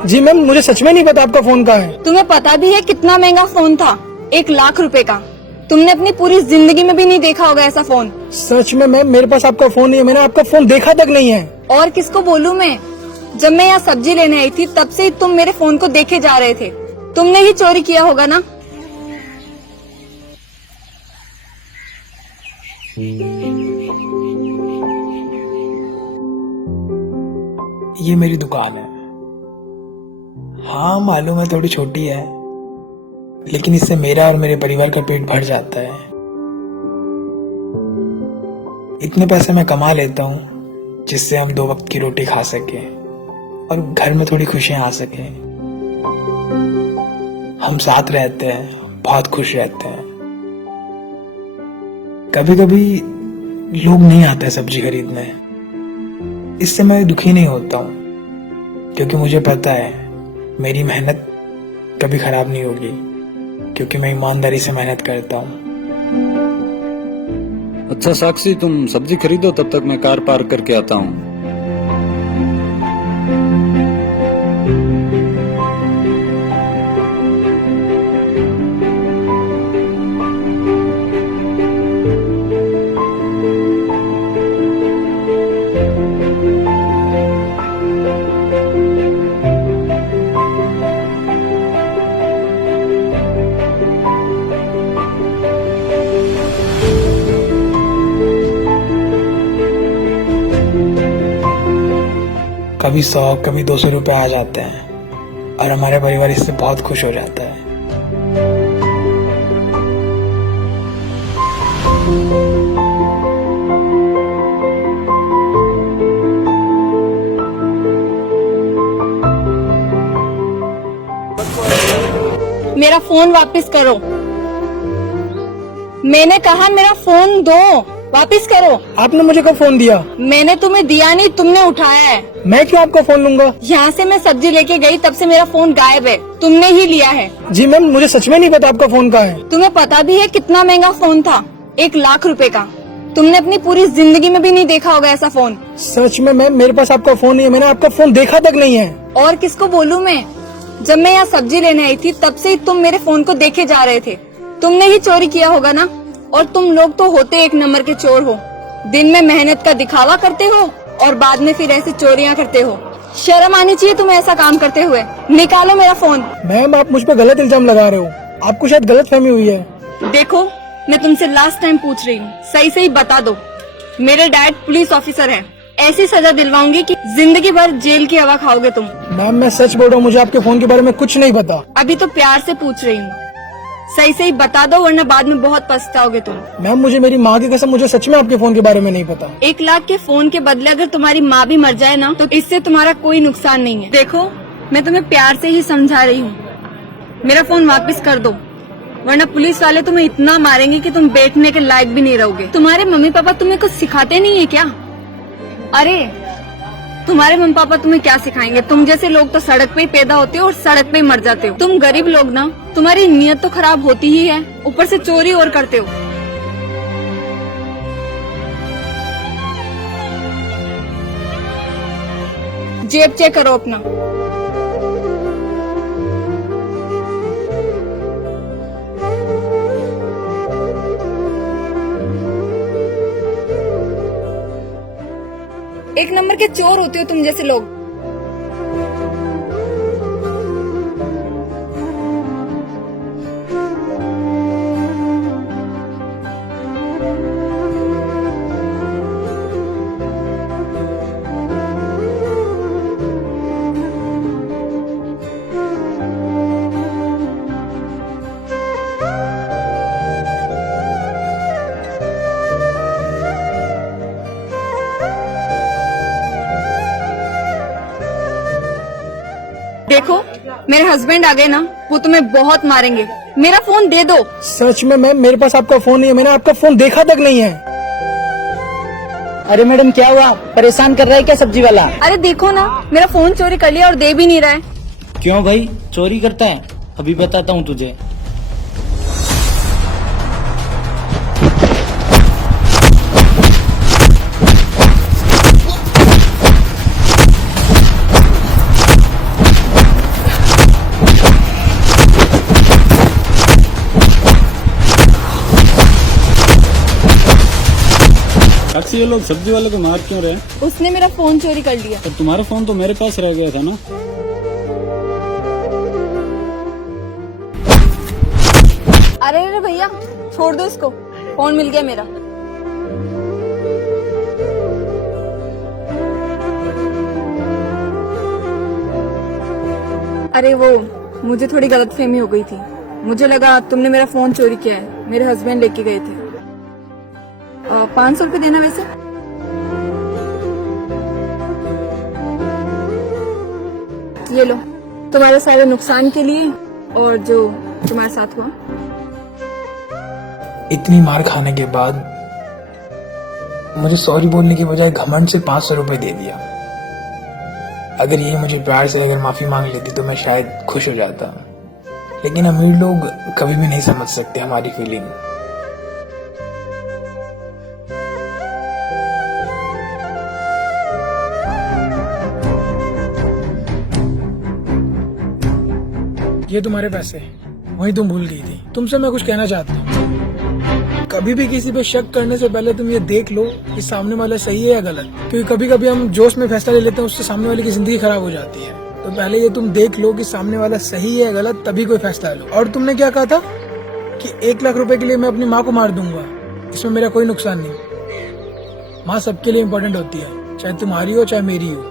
जी ma'am, मुझे सच में नहीं पता आपका फोन कहाँ है। तुम्हें पता भी है कितना महंगा फोन था? 1 लाख रुपए का। तुमने अपनी पूरी जिंदगी में भी नहीं देखा होगा ऐसा फोन। सच में मैम, मेरे पास आपका फोन नहीं है, मैंने आपका फोन देखा तक नहीं है। और किसको बोलूं मैं? जब मैं यहाँ सब्जी लेने आई थी तब से ही तुम मेरे फोन को देखे जा रहे थे। तुमने ही चोरी किया होगा ना? ये मेरी दुकान है। हाँ मालूम है थोड़ी छोटी है, लेकिन इससे मेरा और मेरे परिवार का पेट भर जाता है। इतने पैसे मैं कमा लेता हूँ जिससे हम 2 वक्त की रोटी खा सके और घर में थोड़ी खुशियां आ सके। हम साथ रहते हैं, बहुत खुश रहते हैं। कभी कभी लोग नहीं आते सब्जी खरीदने, इससे मैं दुखी नहीं होता हूँ, क्योंकि मुझे पता है मेरी मेहनत कभी खराब नहीं होगी, क्योंकि मैं ईमानदारी से मेहनत करता हूँ। अच्छा साक्षी, तुम सब्जी खरीदो, तब तक मैं कार पार्क करके आता हूँ। कभी 100 कभी 200 रुपए आ जाते हैं और हमारे परिवार इससे बहुत खुश हो जाता है। मेरा फोन वापस करो। मैंने कहा मेरा फोन दो, वापस करो। आपने मुझे कब फोन दिया? मैंने तुम्हें दिया नहीं, तुमने उठाया है। मैं क्यों आपका फोन लूंगा? यहाँ से मैं सब्जी लेके गई तब से मेरा फोन गायब है, तुमने ही लिया है। जी मैम, मुझे सच में नहीं पता आपका फोन कहाँ है। तुम्हें पता भी है कितना महंगा फोन था? 1 लाख रुपए का। तुमने अपनी पूरी जिंदगी में भी नहीं देखा होगा ऐसा फोन। सच में मैम, मेरे पास आपका फोन नहीं है, मैंने आपका फोन देखा तक नहीं है। और किसको बोलूं मैं? जब मैं यहाँ सब्जी लेने आई थी तब से ही तुम मेरे फोन को देखे जा रहे थे। तुमने ही चोरी किया होगा ना? और तुम लोग तो होते 1 नंबर के चोर हो। दिन में मेहनत का दिखावा करते हो और बाद में फिर ऐसी चोरियां करते हो। शर्म आनी चाहिए तुम्हें ऐसा काम करते हुए। निकालो मेरा फोन। मैम, आप मुझ पर गलत इल्जाम लगा रहे हो। आपको शायद गलतफहमी हुई है। देखो, मैं तुमसे लास्ट टाइम पूछ रही हूँ, सही सही बता दो। मेरे डैड पुलिस ऑफिसर हैं। ऐसी सजा दिलवाऊंगी कि जिंदगी भर जेल की हवा खाओगे तुम। मैम, मैं सच बोल रहा हूँ, मुझे आपके फोन के बारे में कुछ नहीं पता। अभी तो प्यार से पूछ रही हूँ, सही सही बता दो, वरना बाद में बहुत पछताओगे तुम। मैम, मुझे मेरी माँ की कसम, मुझे सच में आपके फोन के बारे में नहीं पता। 1 लाख के फोन के बदले अगर तुम्हारी माँ भी मर जाए ना, तो इससे तुम्हारा कोई नुकसान नहीं है। देखो, मैं तुम्हें प्यार से ही समझा रही हूँ, मेरा फोन वापस कर दो, वरना पुलिस वाले तुम्हें इतना मारेंगे कि तुम बैठने के लायक भी नहीं रहोगे। तुम्हारे मम्मी पापा तुम्हें कुछ सिखाते नहीं है क्या? अरे तुम्हारे मम्मी पापा तुम्हें क्या सिखाएंगे? तुम जैसे लोग तो सड़क पे ही पैदा होते हो और सड़क पे ही मर जाते हो। तुम गरीब लोग ना, तुम्हारी नीयत तो खराब होती ही है, ऊपर से चोरी और करते हो। जेब चेक करो अपना। एक नंबर के चोर होते हो तुम जैसे लोग। देखो, मेरे हस्बैंड आ गए ना, वो तुम्हें बहुत मारेंगे। मेरा फोन दे दो। सच में मैम, मेरे पास आपका फोन नहीं है, मैंने आपका फोन देखा तक नहीं है। अरे मैडम, क्या हुआ? परेशान कर रहा है क्या सब्जी वाला? अरे देखो ना, मेरा फोन चोरी कर लिया और दे भी नहीं रहा है। क्यों भाई, चोरी करता है? अभी बताता हूँ तुझे। वैसे ये लोग सब्जी वाले को मार क्यों रहे हैं? उसने मेरा फोन चोरी कर लिया। पर तुम्हारा फोन तो मेरे पास रह गया था ना। अरे अरे भैया छोड़ दो इसको, फोन मिल गया मेरा। अरे वो मुझे थोड़ी गलतफहमी हो गई थी, मुझे लगा तुमने मेरा फोन चोरी किया है, मेरे हस्बैंड लेके गए थे। 500 रुपये देना वैसे। ये लो तुम्हारे सारे नुकसान के लिए और जो तुम्हारे साथ हुआ। इतनी मार खाने के बाद मुझे सॉरी बोलने की बजाय घमंड से 500 रुपए दे दिया। अगर ये मुझे प्यार से अगर माफी मांग लेती तो मैं शायद खुश हो जाता, लेकिन अमीर लोग कभी भी नहीं समझ सकते हमारी फीलिंग। ये तुम्हारे पैसे, वही तुम भूल गई थी। तुमसे मैं कुछ कहना चाहता हूँ, कभी भी किसी पे शक करने से पहले तुम ये देख लो कि सामने वाला सही है या गलत, क्योंकि कभी कभी हम जोश में फैसला ले लेते हैं, उससे सामने वाले की जिंदगी खराब हो जाती है। तो पहले ये तुम देख लो कि सामने वाला सही है या गलत, तभी कोई फैसला लो। और तुमने क्या कहा था कि 1 लाख रुपए के लिए मैं अपनी माँ को मार दूंगा, इसमें मेरा कोई नुकसान नहीं। माँ सबके लिए इम्पोर्टेंट होती है, चाहे तुम्हारी हो चाहे मेरी हो।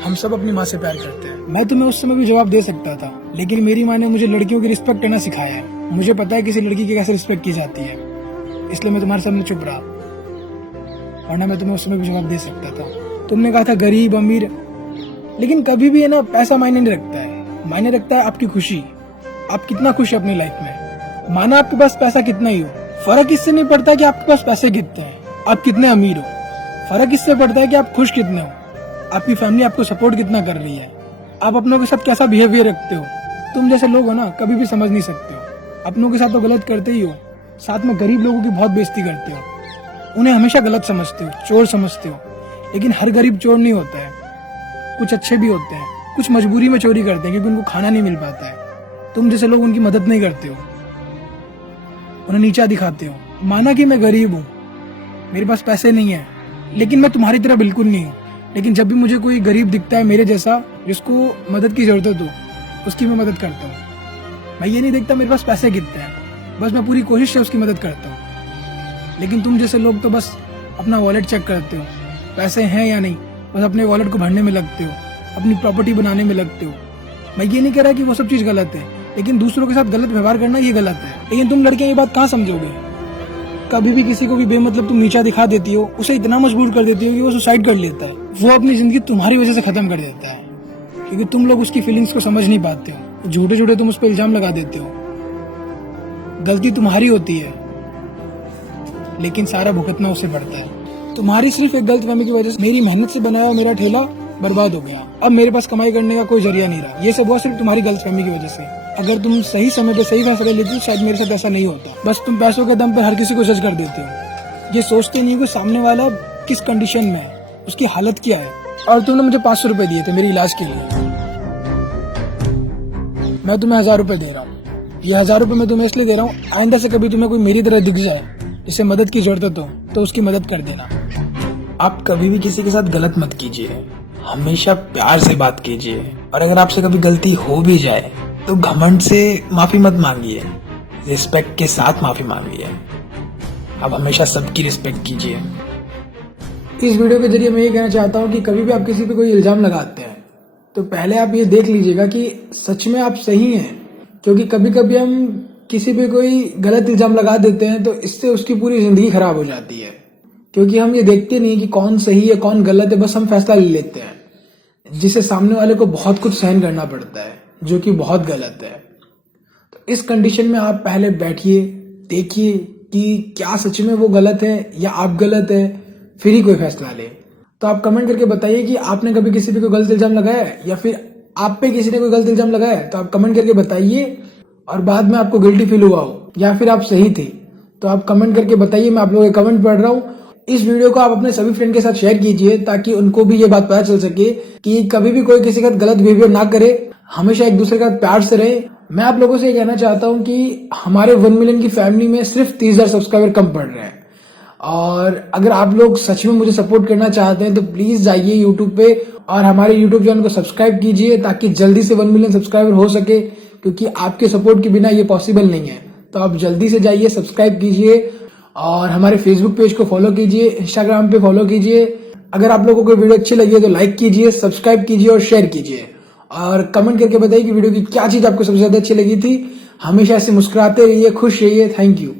हम सब अपनी माँ से प्यार करते हैं। मैं तुम्हें उस समय भी जवाब दे सकता था, लेकिन मेरी माँ ने मुझे लड़कियों की रिस्पेक्ट करना सिखाया है। मुझे पता है किसी लड़की की कैसे रिस्पेक्ट की जाती है, इसलिए मैं तुम्हारे सामने चुप रहा, वरना मैं तुम्हें उस समय भी जवाब दे सकता था। तुमने कहा था गरीब अमीर, लेकिन कभी भी है ना, पैसा मायने नहीं रखता है। मायने रखता है आपकी खुशी, आप कितना खुश है अपनी लाइफ में। माना आपके पास पैसा कितना ही हो, फर्क इससे नहीं पड़ता कि आपके पास पैसे कितने हैं, आप कितने अमीर हो। फर्क इससे पड़ता है कि आप खुश कितने हो, आपकी फैमिली आपको सपोर्ट कितना कर रही है, आप अपनों के साथ कैसा बिहेवियर रखते हो। तुम जैसे लोग हो ना, कभी भी समझ नहीं सकते हो। अपनों के साथ तो गलत करते ही हो, साथ में गरीब लोगों की बहुत बेइज्जती करते हो, उन्हें हमेशा गलत समझते हो, चोर समझते हो। लेकिन हर गरीब चोर नहीं होता है, कुछ अच्छे भी होते हैं, कुछ मजबूरी में चोरी करते हैं क्योंकि उनको खाना नहीं मिल पाता है। तुम जैसे लोग उनकी मदद नहीं करते हो, उन्हें नीचा दिखाते हो। माना कि मैं गरीब हूँ, मेरे पास पैसे नहीं है, लेकिन मैं तुम्हारी तरह बिल्कुल नहीं हूँ। लेकिन जब भी मुझे कोई गरीब दिखता है मेरे जैसा, जिसको मदद की जरूरत हो, उसकी मैं मदद करता हूँ। मैं ये नहीं देखता मेरे पास पैसे कितने हैं, बस मैं पूरी कोशिश से उसकी मदद करता हूँ। लेकिन तुम जैसे लोग तो बस अपना वॉलेट चेक करते हो, पैसे हैं या नहीं, बस अपने वॉलेट को भरने में लगते हो, अपनी प्रॉपर्टी बनाने में लगते हो। मैं ये नहीं कह रहा कि वो सब चीज गलत है, लेकिन दूसरों के साथ गलत व्यवहार करना ये गलत है। लेकिन तुम लड़कियां ये बात कहाँ समझोगे? कभी भी किसी को भी बेमतलब तुम नीचा दिखा देती हो, उसे इतना मजबूर कर देती हो कि वो सुसाइड कर लेता है। वो अपनी जिंदगी तुम्हारी वजह से खत्म कर देता है, क्योंकि तुम लोग उसकी फीलिंग्स को समझ नहीं पाते हो। झूठे झूठे तुम उस पर इल्जाम लगा देते हो। गलती तुम्हारी होती है, लेकिन सारा भुगतना उसे पड़ता है। तुम्हारी सिर्फ एक गलतफहमी की वजह से मेरी मेहनत से बनाया मेरा ठेला बर्बाद हो गया। अब मेरे पास कमाई करने का कोई जरिया नहीं रहा। ये सब हुआ सिर्फ तुम्हारी गलतफहमी की वजह से। अगर तुम सही समय पे सही फैसला लेती तो शायद मेरे साथ ऐसा नहीं होता। बस तुम पैसों के दम पे हर किसी को जज कर देते हो, ये सोचते नहीं कि सामने वाला किस कंडीशन में है, उसकी हालत क्या है। और तुमने मुझे 500 रुपए दिए थे मेरे इलाज के लिए, मैं तुम्हें 1000 रुपए दे रहा हूँ। ये 1000 रुपए मैं तुम्हें इसलिए दे रहा हूँ, आइंदा से कभी तुम्हें कोई मेरी तरह दिख जाए जिसे मदद की जरूरत हो तो उसकी मदद कर देना। आप कभी भी किसी के साथ गलत मत कीजिए, हमेशा प्यार से बात कीजिए। और अगर आपसे कभी गलती हो भी जाए तो घमंड से माफी मत मांगिए, रिस्पेक्ट के साथ माफी मांगिए। आप हमेशा सबकी रिस्पेक्ट कीजिए। इस वीडियो के जरिए मैं ये कहना चाहता हूँ कि कभी भी आप किसी पे कोई इल्जाम लगाते हैं तो पहले आप ये देख लीजिएगा कि सच में आप सही हैं, क्योंकि कभी कभी हम किसी पे कोई गलत इल्जाम लगा देते हैं तो इससे उसकी पूरी जिंदगी खराब हो जाती है, क्योंकि हम ये देखते नहीं कि कौन सही है कौन गलत है, बस हम फैसला ले लेते हैं, जिससे सामने वाले को बहुत कुछ सहन करना पड़ता है, जो कि बहुत गलत है। तो इस कंडीशन में आप पहले बैठिए, देखिए कि क्या सच में वो गलत है या आप गलत है, फिर ही कोई फैसला ले। तो आप कमेंट करके बताइए कि आपने कभी किसी पे कोई गलत इल्जाम लगाया है, या फिर आप पे किसी ने कोई गलत इल्जाम लगाया है। तो आप कमेंट करके बताइए, और बाद में आपको गिल्टी फील हुआ हो या फिर आप सही थे तो आप कमेंट करके बताइए। मैं आप लोगों के कमेंट पढ़ रहा हूँ। इस वीडियो को आप अपने सभी फ्रेंड के साथ शेयर कीजिए ताकि उनको भी ये बात पता चल सके कि कभी भी कोई किसी का गलत बिहेवियर ना करे, हमेशा एक दूसरे का प्यार से रहे। मैं आप लोगों से ये कहना चाहता हूँ कि हमारे 1 मिलियन की फैमिली में सिर्फ 30,000 सब्सक्राइबर कम पड़ रहे हैं। और अगर आप लोग सच में मुझे सपोर्ट करना चाहते हैं तो प्लीज जाइए यूट्यूब पे और हमारे यूट्यूब चैनल को सब्सक्राइब कीजिए ताकि जल्दी से 1 मिलियन सब्सक्राइबर हो सके, क्योंकि आपके सपोर्ट के बिना ये पॉसिबल नहीं है। तो आप जल्दी से जाइए, सब्सक्राइब कीजिए और हमारे फेसबुक पेज को फॉलो कीजिए, इंस्टाग्राम पे फॉलो कीजिए। अगर आप लोगों को वीडियो अच्छी लगी है तो लाइक कीजिए, सब्सक्राइब कीजिए और शेयर कीजिए और कमेंट करके बताइए कि वीडियो की क्या चीज आपको सबसे ज्यादा अच्छी लगी थी। हमेशा ऐसे मुस्कुराते रहिए, खुश रहिए। Thank you.